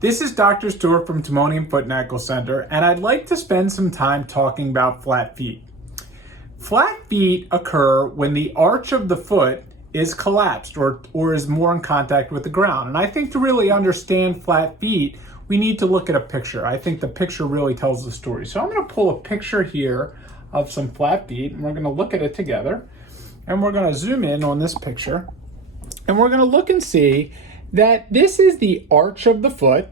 This is Dr. Stewart from Timonium Foot and Ankle Center, and I'd like to spend some time talking about flat feet. Flat feet occur when the arch of the foot is collapsed or is more in contact with the ground. And I think to really understand flat feet, we need to look at a picture. I think the picture really tells the story. So I'm going to pull a picture here of some flat feet, and we're going to look at it together. And we're going to zoom in on this picture, and we're going to look and see that this is the arch of the foot.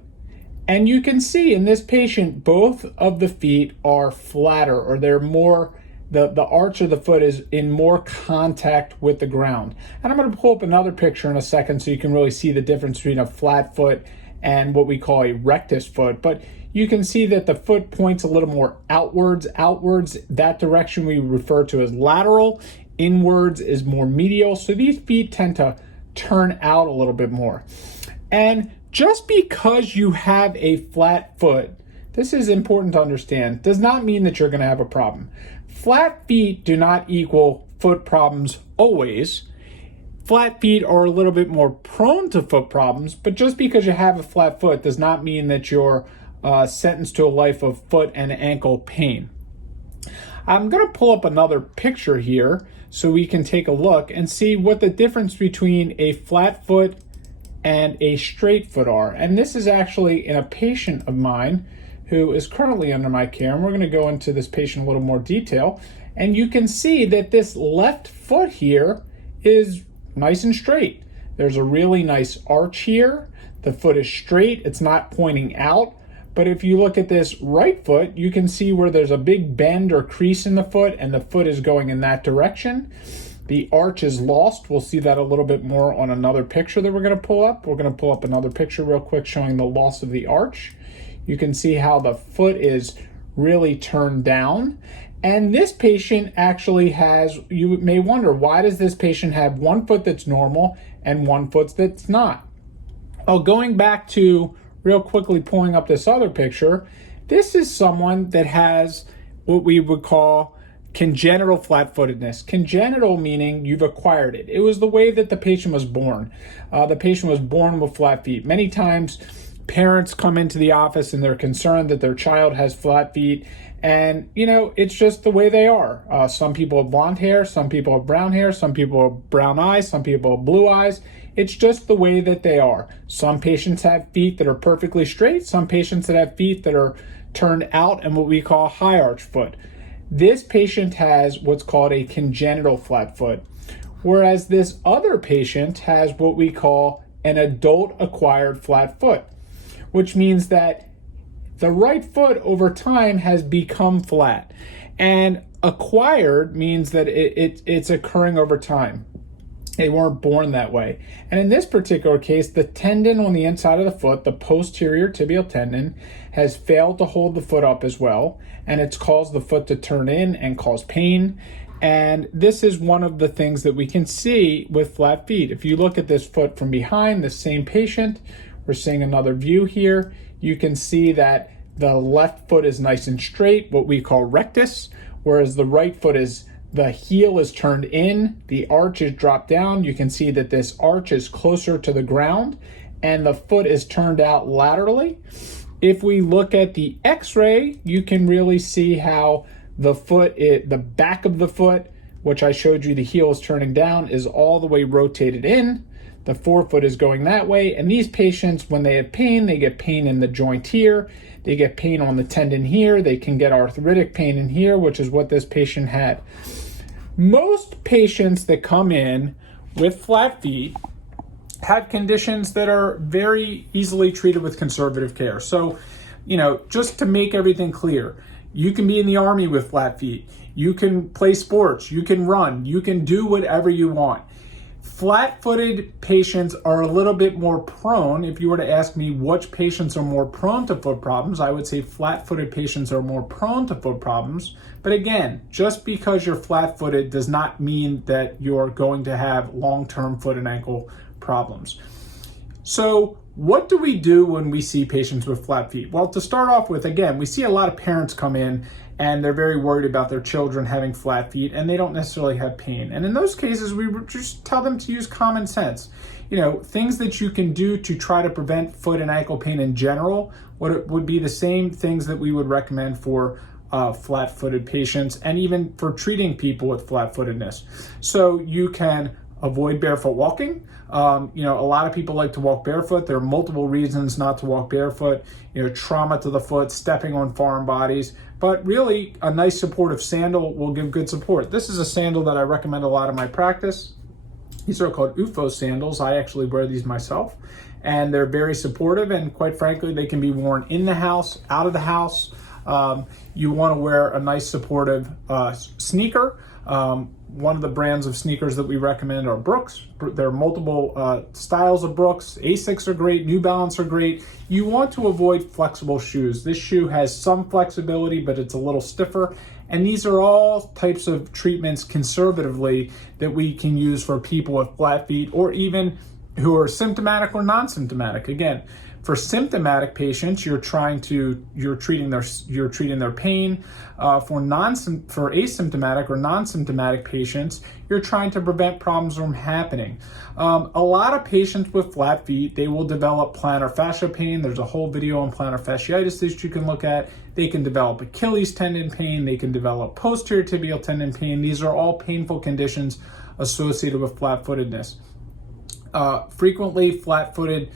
And you can see in this patient, both of the feet are flatter, or they're more, the arch of the foot is in more contact with the ground. And I'm going to pull up another picture in a second so you can really see the difference between a flat foot and what we call a rectus foot. But you can see that the foot points a little more outwards. That direction we refer to as lateral. Inwards is more medial. So these feet tend to turn out a little bit more. And just because you have a flat foot, this is important to understand, does not mean that you're going to have a problem. Flat feet do not equal foot problems always. Flat feet are a little bit more prone to foot problems, but just because you have a flat foot does not mean that you're sentenced to a life of foot and ankle pain. I'm going to pull up another picture here so we can take a look and see what the difference between a flat foot and a straight foot are. And this is actually in a patient of mine who is currently under my care. And we're going to go into this patient in a little more detail. And you can see that this left foot here is nice and straight. There's a really nice arch here. The foot is straight. It's not pointing out. But if you look at this right foot, you can see where there's a big bend or crease in the foot, and the foot is going in that direction. The arch is lost. We'll see that a little bit more on another picture that we're going to pull up. We're going to pull up another picture real quick showing the loss of the arch. You can see how the foot is really turned down. And this patient actually has, you may wonder, why does this patient have one foot that's normal and one foot that's not? Oh, going back to real quickly pulling up this other picture, this is someone that has what we would call congenital flat-footedness. Congenital meaning you've acquired it. It was the way that the patient was born. The patient was born with flat feet. Many times parents come into the office and they're concerned that their child has flat feet, and it's just the way they are. Some people have blonde hair, some people have brown hair, some people have brown eyes, some people have blue eyes. It's just the way that they are. Some patients have feet that are perfectly straight, some patients that have feet that are turned out and what we call high arch foot. This patient has what's called a congenital flat foot, whereas this other patient has what we call an adult acquired flat foot, which means that the right foot over time has become flat. And acquired means that it's occurring over time. They weren't born that way. And in this particular case, the tendon on the inside of the foot, the posterior tibial tendon, has failed to hold the foot up as well, and it's caused the foot to turn in and cause pain. And this is one of the things that we can see with flat feet. If you look at this foot from behind, the same patient, we're seeing another view here. You can see that the left foot is nice and straight, what we call rectus, whereas the right foot is, the heel is turned in, the arch is dropped down. You can see that this arch is closer to the ground and the foot is turned out laterally. If we look at the x-ray, you can really see how the back of the foot, which I showed you the heel is turning down, is all the way rotated in. The forefoot is going that way. And these patients, when they have pain, they get pain in the joint here. They get pain on the tendon here. They can get arthritic pain in here, which is what this patient had. Most patients that come in with flat feet have conditions that are very easily treated with conservative care. So, just to make everything clear, you can be in the Army with flat feet. You can play sports. You can run. You can do whatever you want. Flat-footed patients are a little bit more prone. If you were to ask me which patients are more prone to foot problems, I would say flat-footed patients are more prone to foot problems. But again, just because you're flat-footed does not mean that you're going to have long-term foot and ankle problems. So What do we do when we see patients with flat feet? Well, to start off with, again, we see a lot of parents come in and they're very worried about their children having flat feet and they don't necessarily have pain. And in those cases, we just tell them to use common sense. Things that you can do to try to prevent foot and ankle pain in general would be the same things that we would recommend for flat-footed patients and even for treating people with flat-footedness. So you can avoid barefoot walking. A lot of people like to walk barefoot. There are multiple reasons not to walk barefoot. Trauma to the foot, stepping on foreign bodies. But really, a nice supportive sandal will give good support. This is a sandal that I recommend a lot in my practice. These are called Ufo Sandals. I actually wear these myself. And they're very supportive, and quite frankly, they can be worn in the house, out of the house. You want to wear a nice supportive sneaker. One of the brands of sneakers that we recommend are Brooks. There are multiple styles of Brooks. Asics are great. New Balance are great. You want to avoid flexible shoes. This shoe has some flexibility, but it's a little stiffer. And these are all types of treatments conservatively that we can use for people with flat feet or even who are symptomatic or non-symptomatic. Again, for symptomatic patients, you're treating their pain. For asymptomatic or non-symptomatic patients, you're trying to prevent problems from happening. A lot of patients with flat feet, they will develop plantar fascia pain. There's a whole video on plantar fasciitis that you can look at. They can develop Achilles tendon pain. They can develop posterior tibial tendon pain. These are all painful conditions associated with flat-footedness. Frequently, flat-footed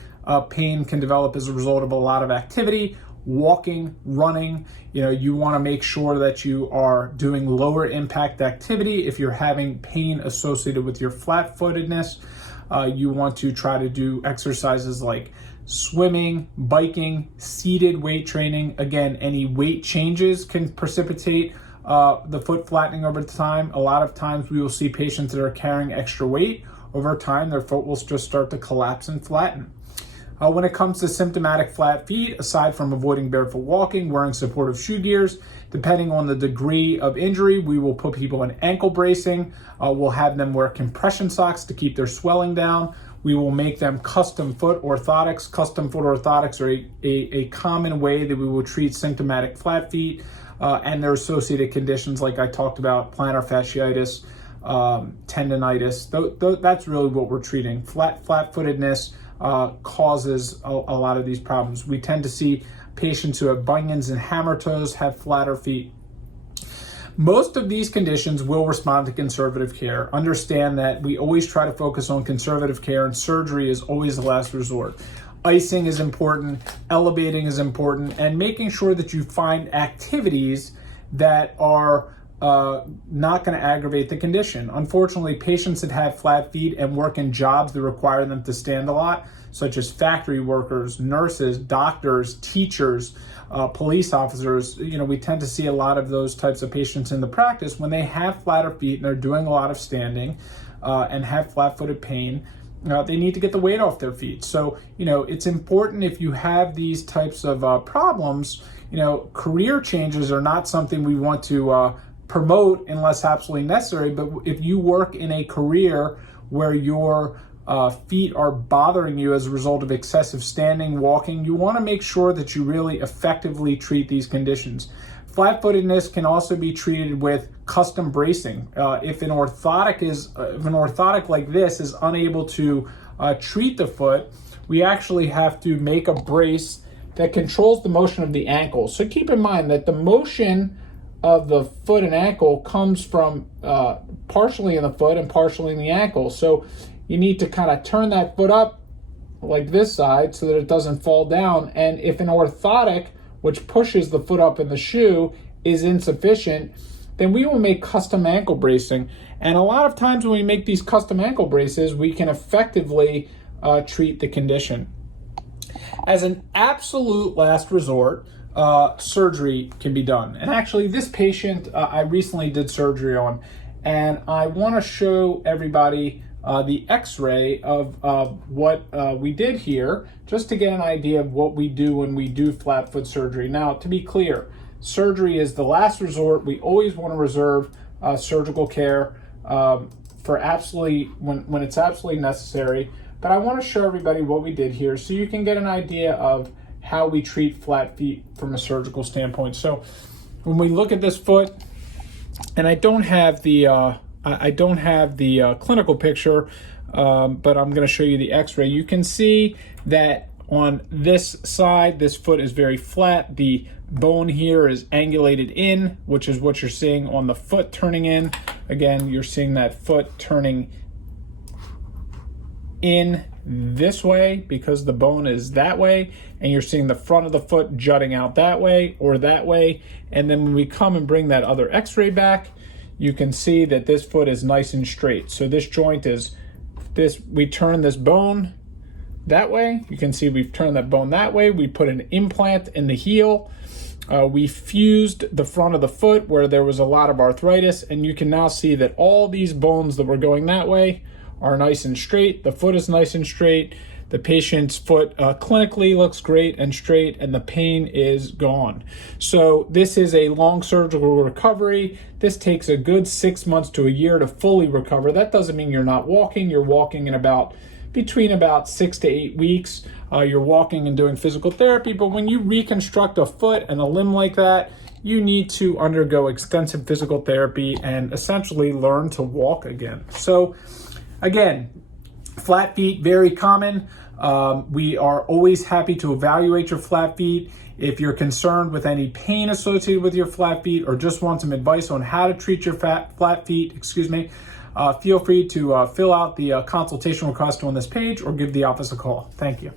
pain can develop as a result of a lot of activity, walking, running. You want to make sure that you are doing lower impact activity. If you're having pain associated with your flat-footedness, you want to try to do exercises like swimming, biking, seated weight training. Again, any weight changes can precipitate the foot flattening over time. A lot of times we will see patients that are carrying extra weight. Over time, their foot will just start to collapse and flatten. When it comes to symptomatic flat feet, aside from avoiding barefoot walking, wearing supportive shoe gears, depending on the degree of injury, we will put people in ankle bracing. We'll have them wear compression socks to keep their swelling down. We will make them custom foot orthotics. Custom foot orthotics are a common way that we will treat symptomatic flat feet and their associated conditions like I talked about, plantar fasciitis, tendonitis. That's really what we're treating. Flat-footedness causes a lot of these problems. We tend to see patients who have bunions and hammer toes have flatter feet. Most of these conditions will respond to conservative care. Understand that we always try to focus on conservative care, and surgery is always the last resort. Icing is important, elevating is important, and making sure that you find activities that are not going to aggravate the condition. Unfortunately, patients that have flat feet and work in jobs that require them to stand a lot, such as factory workers, nurses, doctors, teachers, police officers, we tend to see a lot of those types of patients in the practice. When they have flatter feet and they're doing a lot of standing and have flat-footed pain, they need to get the weight off their feet. So, it's important if you have these types of problems, career changes are not something we want to promote unless absolutely necessary. But if you work in a career where your feet are bothering you as a result of excessive standing, walking, you want to make sure that you really effectively treat these conditions. Flat-footedness can also be treated with custom bracing. If an orthotic like this is unable to treat the foot, we actually have to make a brace that controls the motion of the ankle. So keep in mind that the motion of the foot and ankle comes from partially in the foot and partially in the ankle. So you need to kind of turn that foot up like this side so that it doesn't fall down. And if an orthotic, which pushes the foot up in the shoe, is insufficient, then we will make custom ankle bracing. And a lot of times when we make these custom ankle braces, we can effectively treat the condition. As an absolute last resort, surgery can be done. And actually, this patient I recently did surgery on, and I want to show everybody the x-ray of what we did here, just to get an idea of what we do when we do flat foot surgery. Now, to be clear, surgery is the last resort. We always want to reserve surgical care for absolutely when it's absolutely necessary. but I want to show everybody what we did here so you can get an idea of how we treat flat feet from a surgical standpoint. So when we look at this foot, and I don't have the clinical picture, but I'm going to show you the x-ray. You can see that on this side, this foot is very flat. The bone here is angulated in, which is what you're seeing on the foot turning in. Again, you're seeing that foot turning in this way because the bone is that way, and you're seeing the front of the foot jutting out that way or that way. And then when we come and bring that other x-ray back, you can see that this foot is nice and straight. So this joint is this, we turn this bone that way. You can see we've turned that bone that way. We put an implant in the heel. We fused the front of the foot where there was a lot of arthritis, and you can now see that all these bones that were going that way are nice and straight. The foot is nice and straight. The patient's foot clinically looks great and straight, and the pain is gone. So this is a long surgical recovery. This takes a good 6 months to a year to fully recover. That doesn't mean you're not walking. You're walking in between about 6 to 8 weeks. You're walking and doing physical therapy, but when you reconstruct a foot and a limb like that, you need to undergo extensive physical therapy and essentially learn to walk again. So again, flat feet, very common. We are always happy to evaluate your flat feet. If you're concerned with any pain associated with your flat feet or just want some advice on how to treat your flat feet, feel free to fill out the consultation request on this page or give the office a call. Thank you.